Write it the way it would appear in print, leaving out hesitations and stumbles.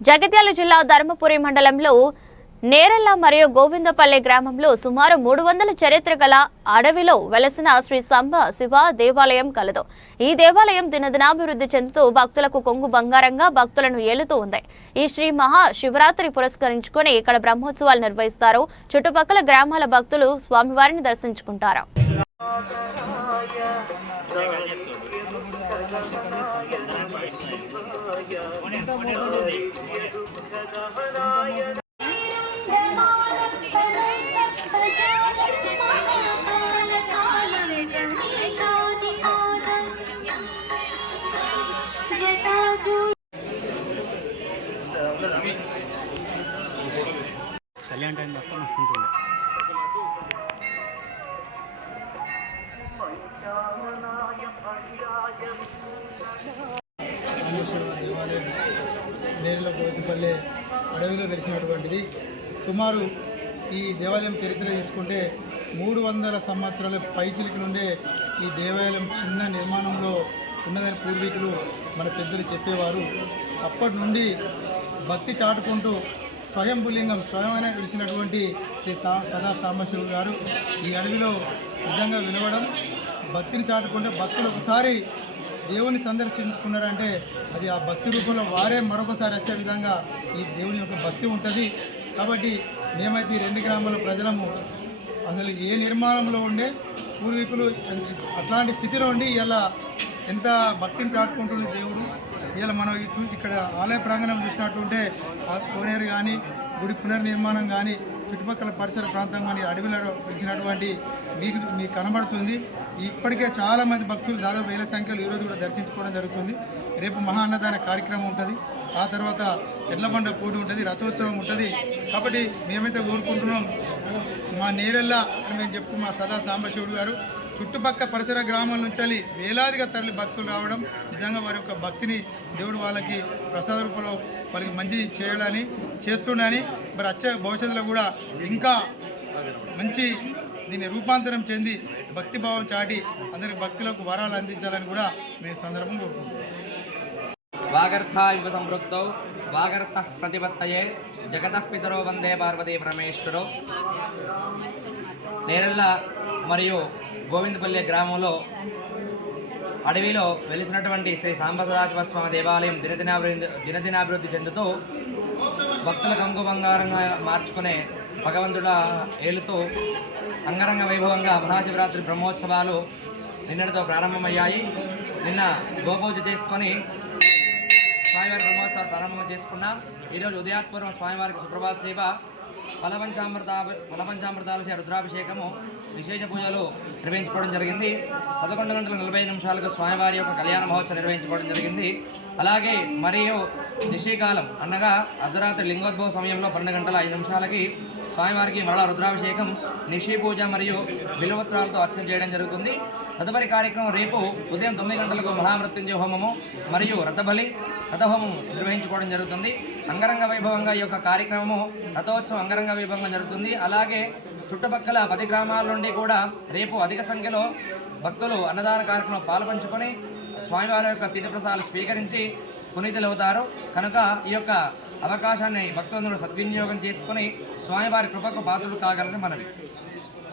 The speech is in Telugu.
జగిత్యాల జిల్లా ధర్మపురి మండలంలో నేరెళ్ల మరియు గోవిందపల్లి గ్రామంలో సుమారు 300 చరిత్ర గల అడవిలో వెలసిన శ్రీ సంబ శివ దేవాలయం కలదు. ఈ దేవాలయం దినదినాభివృద్ధి చెందుతూ భక్తులకు కొంగు బంగారంగా భక్తులను ఏలుతూ ఉంది. ఈ శ్రీ మహా శివరాత్రి పురస్కరించుకొని ఇక్కడ బ్రహ్మోత్సవాలు నిర్వహిస్తారు. చుట్టుపక్కల గ్రామాల భక్తులు స్వామివారిని దర్శించుకుంటారు. కళ్యాణ్ టైం మొత్తం వస్తుంటుంది. సాంబశివ దేవాలయం నేరుల గోవిందపల్లి అడవిలో వెలిసినటువంటిది. సుమారు ఈ దేవాలయం చరిత్ర తీసుకుంటే 300 సంవత్సరాల పైచిలికి నుండే ఈ దేవాలయం చిన్న నిర్మాణంలో ఉన్నదని పూర్వీకులు మన పెద్దలు చెప్పేవారు. అప్పటి నుండి భక్తి చాటుకుంటూ స్వయంభులింగం స్వయమైన వెలిసినటువంటి శ్రీ సదా సాంబశివుడు గారు ఈ అడవిలో నిజంగా వెలవడం, భక్తిని చాటుకుంటే భక్తులు ఒకసారి దేవుని సందర్శించుకున్నారంటే అది ఆ భక్తి రూపంలో వారే మరొకసారి వచ్చే విధంగా ఈ దేవుని యొక్క భక్తి ఉంటుంది. కాబట్టి మేమైతే ఈ 2 గ్రామాల ప్రజలము అసలు ఏ నిర్మాణంలో ఉండే పూర్వీకులు అట్లాంటి స్థితిలో ఉండి ఇలా ఎంత భక్తిని చాటుకుంటుంది దేవుడు. ఇలా మనం ఇక్కడ ఆలయ ప్రాంగణం చూసినట్టుంటే కోనేరు కానీ గుడి పునర్నిర్మాణం కానీ చుట్టుపక్కల పరిసర ప్రాంతం కానీ అడవిలో పిలిచినటువంటి మీకు కనబడుతుంది. ఇప్పటికే చాలామంది భక్తులు దాదాపు 1000 సంఖ్యలో ఈరోజు కూడా దర్శించుకోవడం జరుగుతుంది. రేపు మహా అన్నదాన కార్యక్రమం ఉంటుంది. ఆ తర్వాత ఎడ్ల బండ పోటీ ఉంటుంది, రథోత్సవం ఉంటుంది. కాబట్టి మేమైతే కోరుకుంటున్నాం మా నేరెళ్ళ అని మేము చెప్పుకు మా సదా సాంబశివుడు గారు చుట్టుపక్కల పరిసర గ్రామాల నుంచి వేలాదిగా తరలి భక్తులు రావడం నిజంగా వారి యొక్క భక్తిని దేవుడు వాళ్ళకి ప్రసాద రూపంలో వాళ్ళకి మంచి చేయాలని చేస్తుండని మరి వచ్చే భవిష్యత్తులో కూడా ఇంకా మంచి దీన్ని రూపాంతరం చెంది భక్తిభావం చాటి అందరికి భక్తులకు వరాలు అందించాలని కూడా మేము సందర్భం కోరుకుంటున్నాం. వాగర్థ యువ సంవృత్తౌ వాగర్థ ప్రతిపత్తయే జగతః పితరో వందే పార్వతీ పరమేశ్వరో. నేరెళ్ళ మరియు గోవిందపల్లి గ్రామంలో అడవిలో వెలిసినటువంటి శ్రీ సాంబసదాశివస్వామి దేవాలయం దినదినాభివృద్ధి చెందుతూ భక్తుల కంగు బంగారంగా మార్చుకునే భగవంతుడ ఏలుతూ అంగరంగ వైభవంగా మహాశివరాత్రి బ్రహ్మోత్సవాలు నిన్నటితో ప్రారంభమయ్యాయి. నిన్న గోపూజ చేసుకొని స్వామివారి బ్రహ్మోత్సవాలు ప్రారంభం చేసుకున్నాం. ఈరోజు ఉదయాత్పూర్వం స్వామివారికి సుప్రభాత సేవ, ఫలపంచామృతాల రుద్రాభిషేకము, విశేష పూజలు నిర్వహించుకోవడం జరిగింది. 11:45 స్వామివారి యొక్క కళ్యాణ మహోత్సవం నిర్వహించుకోవడం జరిగింది. అలాగే మరియు నిశీకాలం అనగా అర్ధరాత్రి లింగోద్భవ సమయంలో 12:05 స్వామివారికి మరలా రుద్రాభిషేకం, నిశీ పూజ మరియు బిల్వపత్రాలతో అర్చన చేయడం జరుగుతుంది. తదుపరి కార్యక్రమం రేపు ఉదయం 9 గంటలకు మహామృత్యుంజయ హోమము మరియు రథహోమం నిర్వహించుకోవడం జరుగుతుంది. అంగరంగ వైభవంగా ఈ యొక్క కార్యక్రమము రథోత్సవం అంగరంగ వైభవంగా జరుగుతుంది. అలాగే చుట్టుపక్కల 10 గ్రామాల నుండి కూడా రేపు అధిక సంఖ్యలో భక్తులు అన్నదాన కార్యక్రమం పాల్పంచుకొని స్వామివారి యొక్క తీర్థప్రసాదాలు స్వీకరించి పునీతులవుతారు. కనుక ఈ యొక్క అవకాశాన్ని భక్తులందరూ సద్వినియోగం చేసుకుని స్వామివారి కృపకు పాత్రలు కాగలని మనవి.